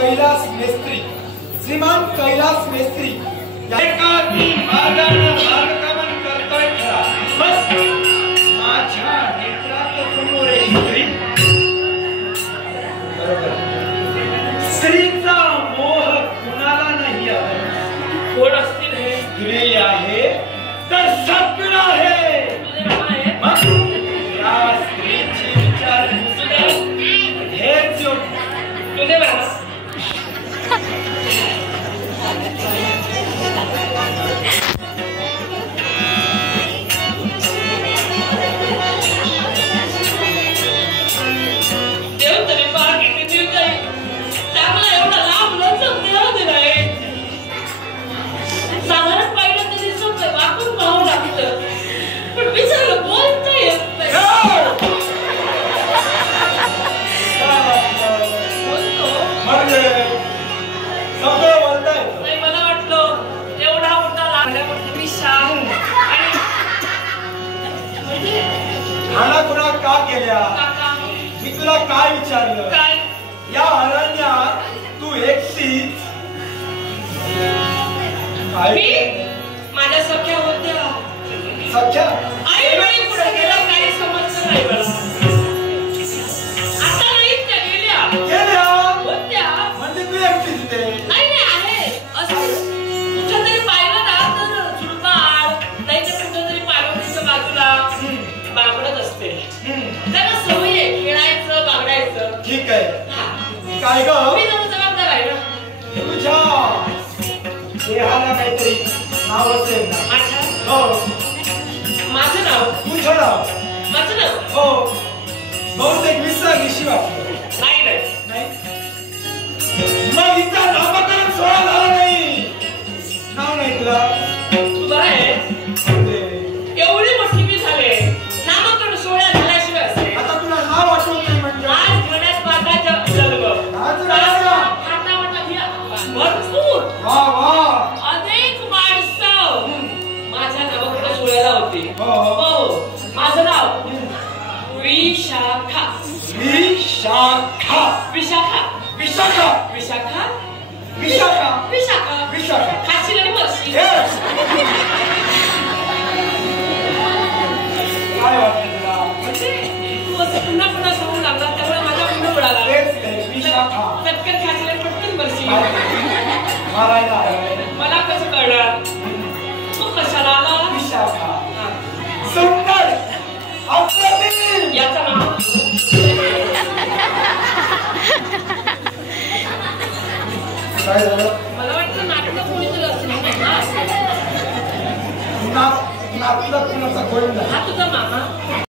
कैलास मेस्त्री, श्रीमान कैलास मेस्त्री एकाकी मार्गक्रमण करतोय खरा, बस माझ्या नेत्रासमोर एक स्त्री, स्त्रीचा मोह कुणाला नाही आहे. कोण असतील हे? स्त्री आहे तर सगळं आहे. या स्त्रीची विचार हेच तुझे बघा देव तरी पार किती दिवस जाईल चांगला एवढा लाभ लचक देव दिलाय. साधारण पाहिलं तरी समजा वाकून पाहावं लागतं पण विचारलं बोलता येत नाही. मला वाटलं एवढा मोठा लागल्यावर मी शांत म्हणजे खाना खुना का केल्या? काका मी तुला काय विचारलं? काय या अरण्यात तू एकटीच मी माझ्या सख्या होत्या सख्या आई वडील पुढे गेलं काही समजलं नाही मला. आता नाहीत त्या गेल्या होत्या म्हणजे तू एकटी तिथे नाही नाही आहे असं कुठं तरी पाहिलं ना तर झुडपाड नाही तर कुठं तरी पार्वतीच्या बाजूला बागडत असते. त्याला सवय आहे खेळायचं बागडायचं. ठीक आहे काय ग मी जबाबदार आहे ना. तुझ्या देहाला काहीतरी नाव असेल ना. माझ्या हो माझं नाव तुझं नाव माझं नाव हो बहुतेक विसरलीशी वाटतं. नाही नाही नाही मग इथं नामकरण सोहळा झाला नाही. नाव नाही तुला तुझं आहे एवढी मोठी मी झाले नामकरण सोहळा झाल्याशिवाय असेल. आता तुला नाव आठवत नाही म्हणजे आज गणेश माताच्या जन्म आज राजा. भरपूर वा वा अनेक माणसं माझ्या नामकरण सोहळ्याला होती. हो. हो माझं नाव विशाखा. विशाखा विशाखा विशाखा विशाखा विशाखा विशाखा विशाखा खाशी आणि मरशी. काय वाटतं तुला म्हणजे तू असं पुन्हा पुन्हा सांगू लागला त्यामुळे माझा पुन्हा उडाला. विशाखा चटकन खाशी आणि पटकन मरशी. मारायला मला कसं कळणार तू कशाला आला. विशाखा सुंदर अप्रतिम याचा नाव काय झालं मला वाटतं नाटक कोणीतरी असेल. नाक नाकला कुणाचा गोविंद हा तुझा मामा